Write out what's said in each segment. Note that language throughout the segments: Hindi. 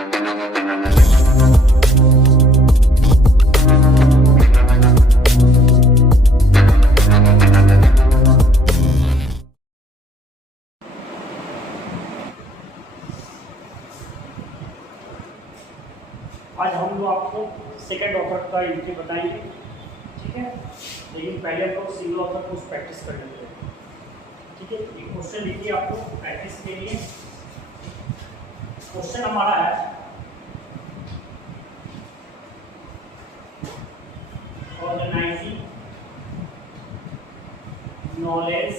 आज हम लोग आपको सेकंड ऑथर का एंट्री बताएंगे, ठीक है। लेकिन पहले हम लोग सिंगल ऑथर को प्रैक्टिस कर लेते हैं, ठीक है। एक क्वेश्चन लिखिए आपको प्रैक्टिस के लिए। क्वेश्चन हमारा है ऑर्गेनाइजिंग नॉलेज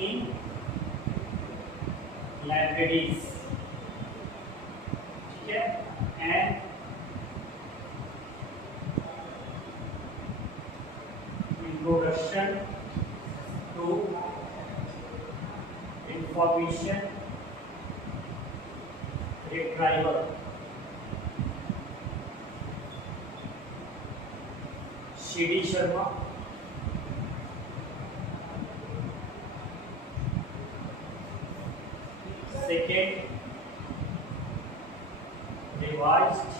इन libraries, ठीक है, and introduction to information retrieval, C.D. Sharma, second revised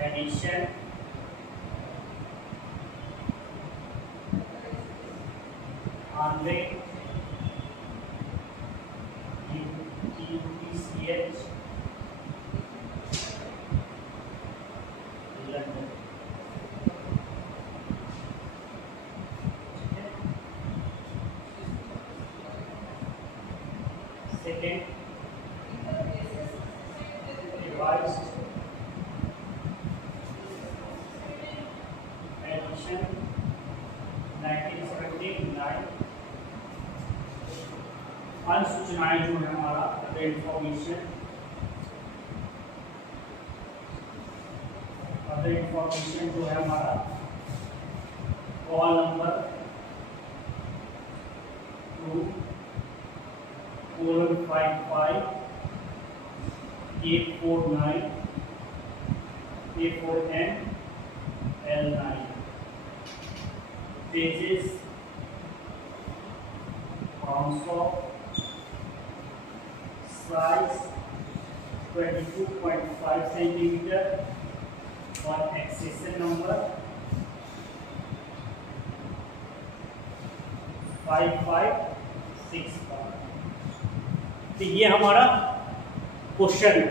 edition Andre UPCH London, second revised edition 1979 अनुसूचनाएं जो है हमारा अदर इंफॉर्मेशन जो है हमारा call number 2:55 849 A4N L9 pages 500 size 22.5 centimeter और एक्सेशन नंबर 5565। तो ये हमारा क्वेश्चन है,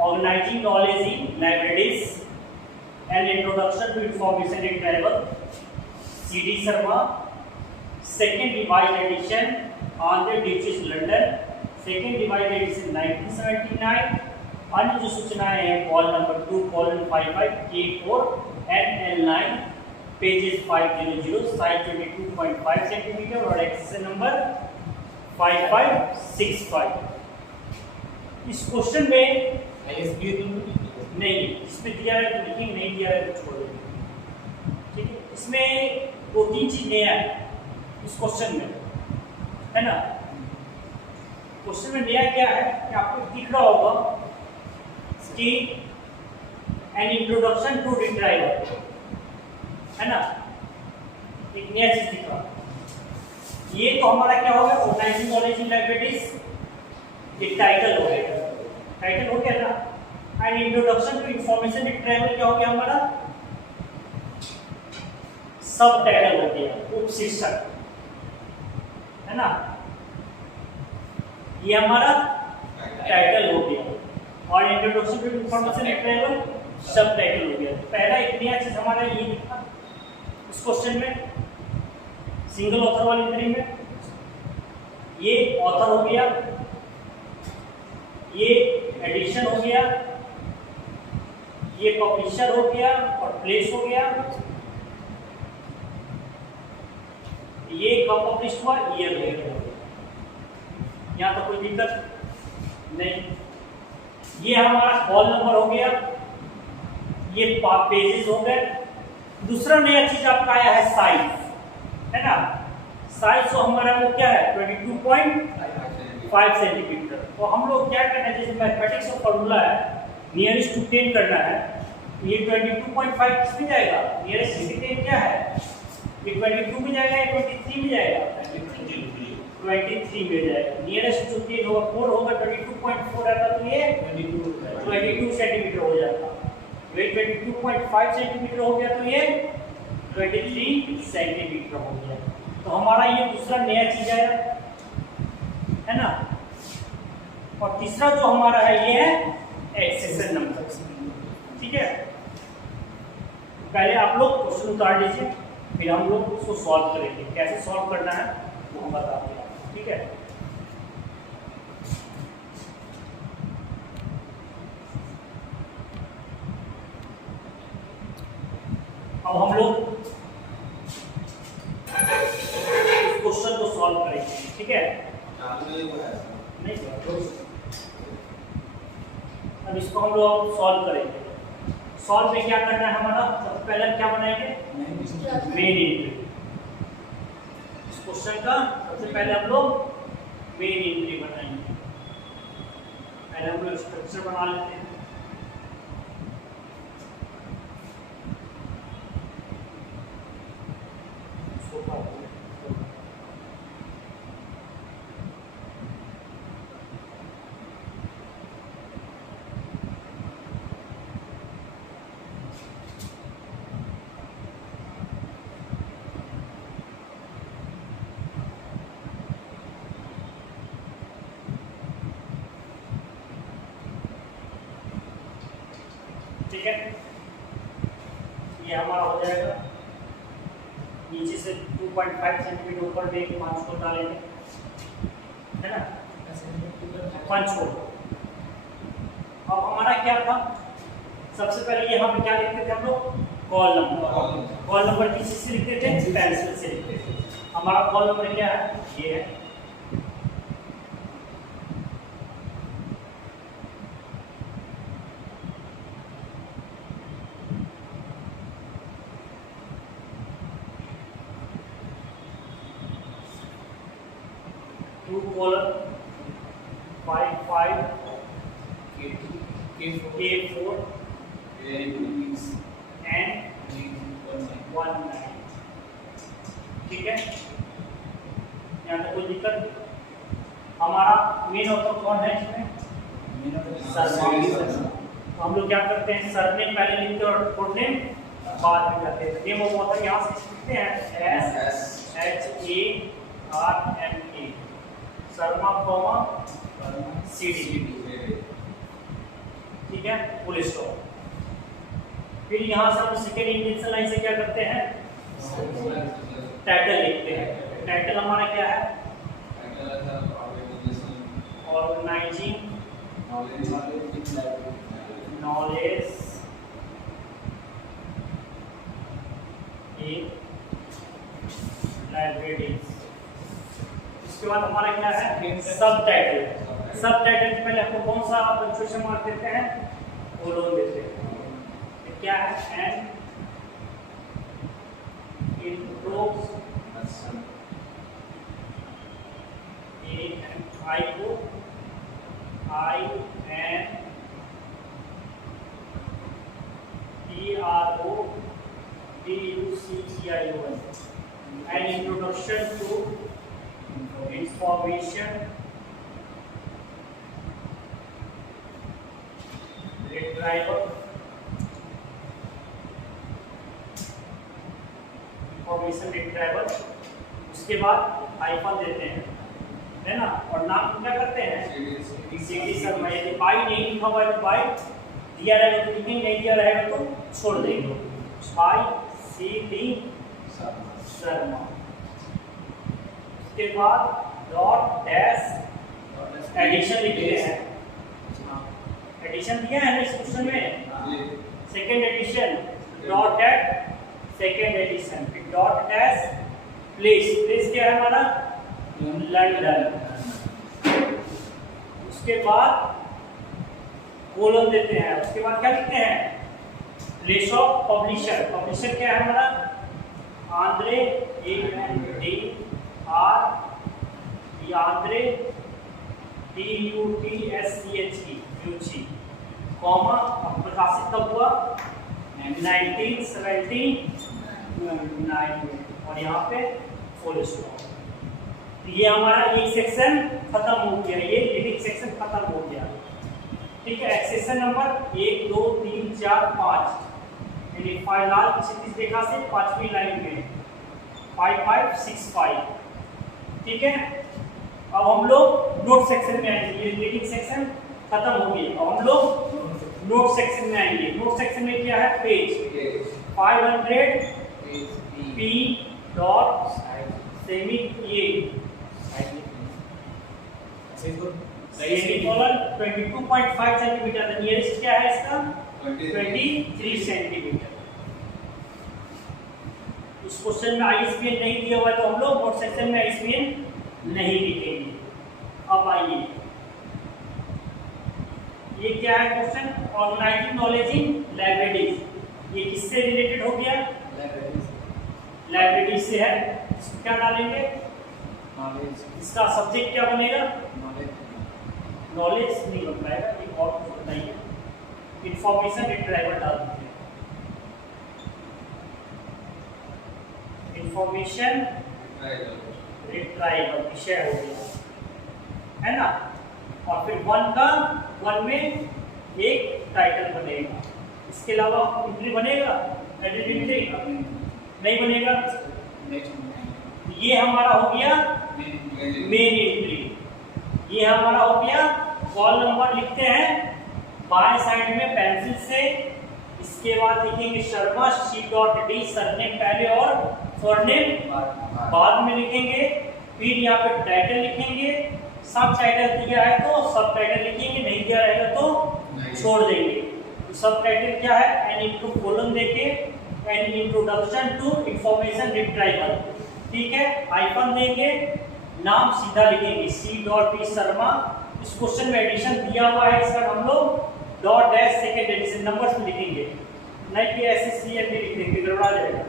organizing knowledge in libraries and introduction to information retrieval, C.D. Sharma, second revised edition Andhra district London, second revised edition 1979। अन्य जो सूचनाएं हैं call number 2:55 A4N L9 pages 500 size 22.5 centimetre और एक्सेशन नंबर 5565। इस क्वेश्चन में नहीं, इसमें दिया है तो लिखेंगे, नहीं दिया है तो छोड़ देंगे, ठीक है। इसमें 2-3 चीज नया है इस क्वेश्चन में, है ना। क्वेश्चन में नया क्या है कि आपको दिख रहा होगा कि एन इंट्रोडक्शन टू रिट्रीवल, है ना, एक नया चीज दिख रहा। ये तो हमारा क्या होगा, ऑर्गेनाइजिंग नॉलेज इन लाइब्रेरीज, एक टाइटल हो गया, टाइटल हो गया ना। And introduction to information retrieval क्या हो गया हमारा, सब टाइटल हो गया, उपशीर्षक, है ना। ये हमारा टाइटल हो गया और इंट्रोडक्शन टू इंफॉर्मेशन रिट्रीवल सब टाइटल हो गया। पहला एक नया चीज हमारा ये दिखा इस क्वेश्चन में, सिंगल ऑथर वाली एंट्री में। ये ऑथर हो गया, ये एडिशन हो गया, ये पब्लिशर हो गया और प्लेस हो गया, ये कब पब्लिश हुआ, ईयर हो गया। यहाँ तो कोई दिक्कत नहीं। ये हमारा कॉल नंबर हो गया, ये पेजेस हो गए। दूसरा नया चीज आपका आया है साइज, है ना। साइज तो हमारा वो क्या है 22.5 सेंटीमीटर। तो हम लोग क्या करना है, जैसे मैथमेटिक्स का फॉर्मूला है नियरेस्ट टू 10 करना है, ये 22.5 किसमें जाएगा, नियरेस्ट टू 10 क्या है ये 22 में जाएगा या 23 में जाएगा? 23 में जाएगा। नियरेस्ट टू 3 होगा 4 होगा, 22.4 आता तो ये 22 सेंटीमीटर हो जाता। ये 22.5 सेंटीमीटर हो गया तो ये 23 सेंटीमीटर हो गया। तो हमारा ये दूसरा नया चीज आया है ना। और तीसरा जो हमारा है ये है एक्सेशन नंबर, ठीक है। पहले आप लोग क्वेश्चन उतार लीजिए, फिर हम लोग उसको सॉल्व करेंगे। कैसे सॉल्व करना है वो हम बताते हैं, ठीक है। अब हम लोग क्वेश्चन को सॉल्व करेंगे, ठीक है। नहीं, अब इसको हम लोग सॉल्व करेंगे। सॉल्व में क्या करना है हमारा? सबसे पहले क्या बनाएंगे? Main entry. इस क्वेश्चन का सबसे पहले हम लोग मेन इंट्री बनाएंगे। पहले हम लोग स्ट्रक्चर बना लेते हैं। ठीक है, ये हमारा हो जाएगा। नीचे से 2.5 सेंटीमीटर ऊपर में एक पंच होल डालेंगे, है ना, पंच होल। अब हमारा क्या था? सबसे पहले यहाँ पे क्या लिखते थे हम लोग? Call number. कॉल नंबर किसी से लिखते थे? पेंसिल से लिखते थे। हमारा कॉल नंबर क्या है? ये है। colon 5 5 K4 and 19, ठीक है। यहाँ तक कोई दिक्कत? हमारा मेन ऑथर कौन है इसमें? सरनेम। तो हम लोग क्या करते हैं? सरनेम पहले लिखते हैं और फुल नेम बाद में जाते हैं। नेम ऑफ ऑथर यहाँ से लिखते हैं SHARMA शर्मा कॉमा CD, ठीक है, फुल स्टॉप। फिर यहाँ से हम सेकेंड इंडेक्स लाइन से क्या करते हैं? टाइटल लिखते हैं। टाइटल हमारा क्या है? Organizing knowledge in libraries. इसके बाद हमारा क्या है? सब टाइटल। सब टाइटल के पहले आपको कौन सा पंक्चुएशन मार्क देते हैं? कोलोन देते हैं। तो क्या है? एंड इंट्रोडक्शन आई को INTRODUCTION an introduction to information retrieval उसके बाद हाइफन देते हैं, है ना। और नाम क्या करते हैं? CD शर्मा। यदि बाई नहीं लिखा हुआ है तो बाई दिया रहेगा तो लिखेंगे, नहीं दिया रहेगा तो छोड़ देंगे। By CD Sharma. उसके बाद डॉट डैश एडिशन लिखते हैं। एडिशन दिया है ना इस क्वेश्चन में, second edition dot dash second edition. फिर डॉट डैश प्लेस। प्लेस क्या है हमारा? लंदन। उसके बाद कोलन देते हैं। उसके बाद क्या लिखते हैं? Place of publisher. पब्लिशर क्या है हमारा? Andre Andre DUTSCHE comma. प्रकाशित कब हुआ? 1979 में। और यहाँ पे फुल स्टॉप। ये हमारा एक सेक्शन खत्म हो गया, ये लीडिंग सेक्शन खत्म हो गया। ठीक है, एक्सेशन नंबर 1 2 3 4 5 यानी फाइनल क्षितिज रेखा से पांचवी लाइन में 5 5 6 5। ठीक है, अब हम लोग नोट सेक्शन में आएंगे। ये लीडिंग सेक्शन खत्म हो गई, अब हम लोग नोट सेक्शन में आएंगे। नोट सेक्शन में क्या है, page 500 P dot semi A semicolon 22.5 centimetre. The nearest क्या है इसका 23 सेंटीमीटर। इस क्वेश्चन में आईएसबीएन नहीं दिया हुआ है तो हम लोग नोट सेक्शन में आईएसबीएन नहीं लिखेंगे। अब आइए, ये क्या है question, organizing knowledge in libraries. ये किससे रिलेटेड हो गया, लाइब्रेरी से है। इसको क्या डालेंगे, नॉलेज। इसका सब्जेक्ट क्या बनेगा, नॉलेज नहीं बन पाएगा, एक और कुछ बताइए, इंफॉर्मेशन रिट्राइवल डाल दीजिए। इंफॉर्मेशन रिट्राइवल विषय हो गया, है ना। और फिर वन में एक टाइटल बनेगा। इसके अलावा एंट्री बनेगा, एडिट एंट्री नहीं बनेगा। ये हमारा हो गया मेन एंट्री। ये हमारा हो गया, कॉल नंबर लिखते हैं बाएं साइड में पेंसिल से। इसके बाद लिखेंगे शर्मा C.D, सरनेम पहले और फुलनेम बाद में लिखेंगे। फिर यहाँ पे टाइटल लिखेंगे, सब टाइटल दिया है तो सब टाइटल लिखेंगे, नहीं दिया रहेगा तो छोड़ देंगे। तो सब टाइटल क्या है, एन इंटू कोलन देके N introduction to information retrieval. ठीक है, आइकन देंगे, नाम सीधा लिखेंगे C.D शर्मा। इस क्वेश्चन में एडिशन दिया हुआ है, इसका हम लोग dot dash second edition numbers में लिखेंगे, नहीं कि ऐसे CL में लिख देंगे, गड़बड़ा जाएगा।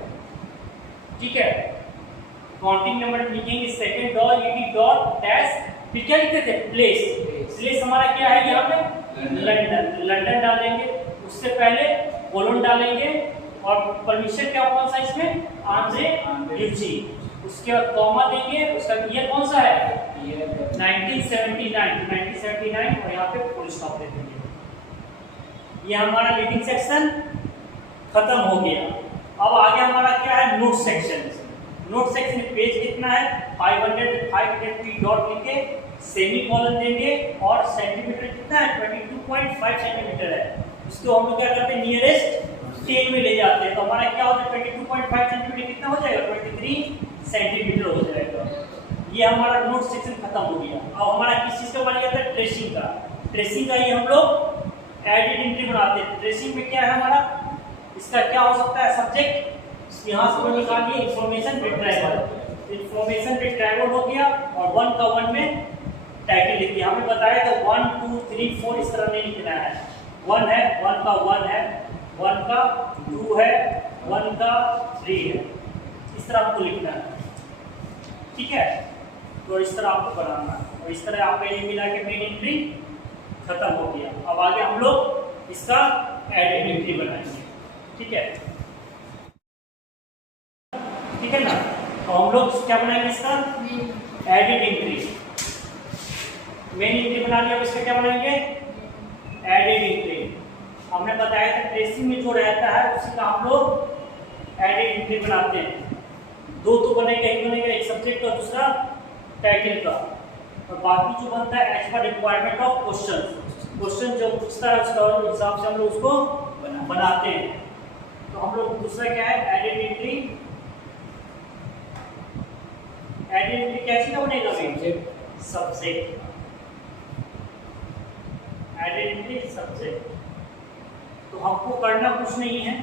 ठीक है, काउंटिंग नंबर लिखेंगे second dot ED dot dash. फिर क्या लिखते थे, प्लेस हमारा क्या है यहाँ पे, लंदन डालेंगे। उससे पहले कोलन डालेंगे और परमिशन क्या कौन सा इसमें, आंद्रे यूची। उसके बाद कॉमा देंगे, उसका ईयर कौन सा है 1979 और यहाँ पे फुल स्टॉप दे देंगे। ये हमारा लीडिंग सेक्शन खत्म हो गया। अब आगे हमारा क्या है, नोट सेक्शन। नोट सेक्शन में पेज कितना है, 500 P डॉट लिखे सेमी कॉलन देंगे और सेंटीमीटर कितना है 22.5 सेंटीमीटर है। इसको हम लोग क्या करते हैं, नियरेस्ट 10 में ले जाते हैं। तो हमारा क्या होता है 22.5 सेंटीमीटर कितना हो जाएगा 23 सेंटीमीटर हो जाएगा। ये हमारा नोट सेक्शन खत्म हो गया। अब हमारा किस चीज का बन गया था, ट्रेसिंग का। ट्रेसिंग का ये हम लोग एडिट एंट्री बनाते हैं। ट्रेसिंग में क्या है हमारा, इसका क्या हो सकता है, सब्जेक्ट यहाँ से निकालिए इंफॉर्मेशन रिट्राइवल। इंफॉर्मेशन रिट्राइवल हो गया और 1 का 1 में टाइटल लिख दिया। हमें बताया था 1 2 3 4 इस तरह नहीं लिखना है। 1 है, 1 का 1 है, 1 का 2 है, 1 का 3 है, इस तरह आपको लिखना है। ठीक है, तो इस तरह आपको बनाना है और इस तरह आपका ये मिला के मेन एंट्री खत्म हो गया। अब आगे हम लोग इसका एडिट एंट्री बनाएंगे। ठीक है, ठीक है ना। तो हम लोग क्या बनाएंगे, इसका एडिट एंट्री। मेन एंट्री बना लिया, इसका क्या बनाएंगे, एडिट एंट्री। हमने बताया था ट्रेसिंग में जो रहता है उसी का हम लोग एडिट एंट्री बनाते हैं। दो तो बनेगा, एक बनेगा एक सब्जेक्ट का, दूसरा टाइटल का, और बाकी जो बनता है as per requirement of question जो पूछता है उसका हिसाब से हम लोग उसको बनाते हैं। तो हम लोग दूसरा क्या है, एडिट एंट्री। एडिट एंट्री कैसे का बनेगा, सब्जेक्ट। Edit entry subject. तो हमको करना कुछ नहीं है,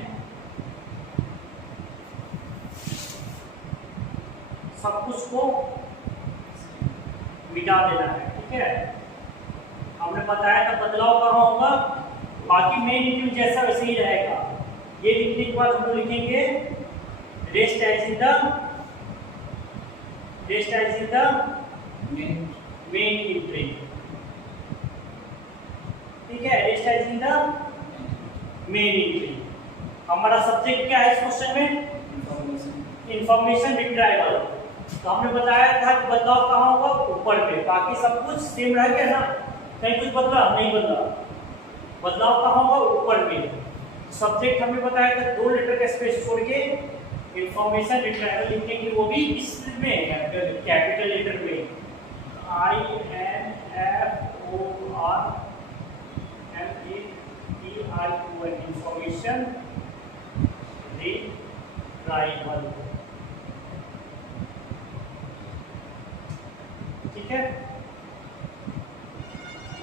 सब कुछ को मिटा देना है। ठीक है, हमने बताया था बदलाव कर रहा होगा, बाकी मेन एंट्री जैसा वैसे ही रहेगा। ये लिखने के बाद हम लोग लिखेंगे rest as in the main entry. ठीक है, rest as in the main entry. हमारा सब्जेक्ट क्या है इस क्वेश्चन में, इंफॉर्मेशन रिट्राइवल, तो हमने बताया था कि बदलाव कहाँ होगा, ऊपर पे, बाकी सब कुछ सेम रह गया ना, कहीं कुछ बदला नहीं बदला, बदलाव कहाँ होगा, ऊपर पे। सब्जेक्ट हमने बताया था 2 लेटर का स्पेस छोड़ के इंफॉर्मेशन रिट्राइवल लिखने के लिए, वो भी किस में कैपिटल लेटर में, INFORMATION इंफॉर्मेशन रिट्राइवल। ठीक है,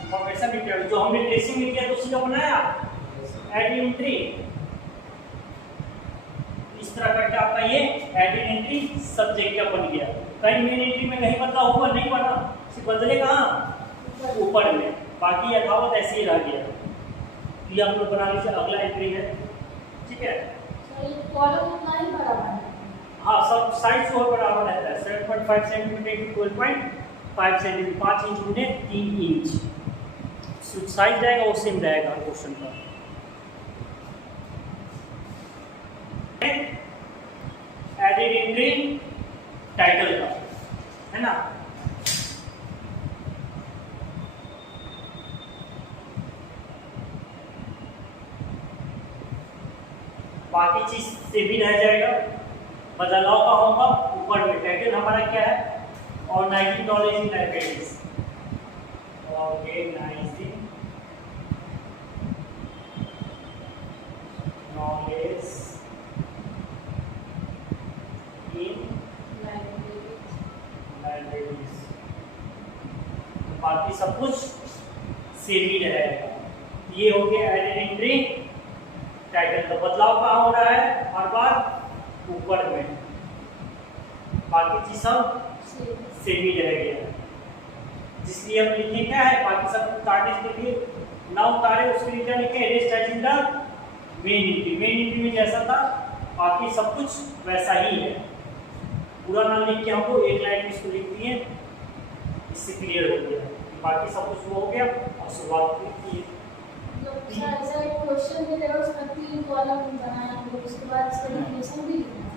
इंफॉर्मेशन रिट्राइवल जो हमने ट्रेसिंग में किया तो उसी का बनाया एड एंट्री, इस तरह करके आपका ये एड एंट्री सब्जेक्ट का बन गया। कहीं मेन एंट्री में कहीं बदलाव हुआ नहीं बना, सिर्फ बदले कहाँ, ऊपर में, बाकी यथावत ऐसे ही रह गया। ये हम लोग बनाने से अगला एंट्री है। ठीक है, कॉलम उतना ही बराबर है। हाँ, सब साइज जो बराबर रहता है, 7.5 सेंटीमीटर 12.5 सेंटीमीटर, 5 इंच गुने 3 इंच साइज रहेगा, वो सेम रहेगा क्वेश्चन का। एडेड एंट्री टाइटल का है ना, बाकी चीज से भी रह जाएगा, बदलाव का होगा ऊपर में। टाइटल हमारा क्या है, organizing knowledge in libraries, organizing knowledge in libraries, बाकी सब कुछ सेम ही रहेगा। ये हो गया एडेड एंट्री टाइटल का। बदलाव कहाँ हो रहा है, हर बार ऊपर में, बाकी चीज सब सेम ही रह गया, जिसलिए हम लिखे क्या है, बाकी सब उतारने के लिए ना उतारे, उसके लिए क्या लिखे, rest as in the main entry. Main entry में जैसा था बाकी सब कुछ वैसा ही है। पूरा नाम लिख के हमको एक लाइन में इसको लिख दिए, इससे क्लियर हो गया, बाकी सब कुछ वो हो गया। और शुरुआत की है ऐसा एक क्वेश्चन भी देगा, उसका 3 कॉलम बनाना, उसके बाद इसका डेफिनेशन भी लिखना।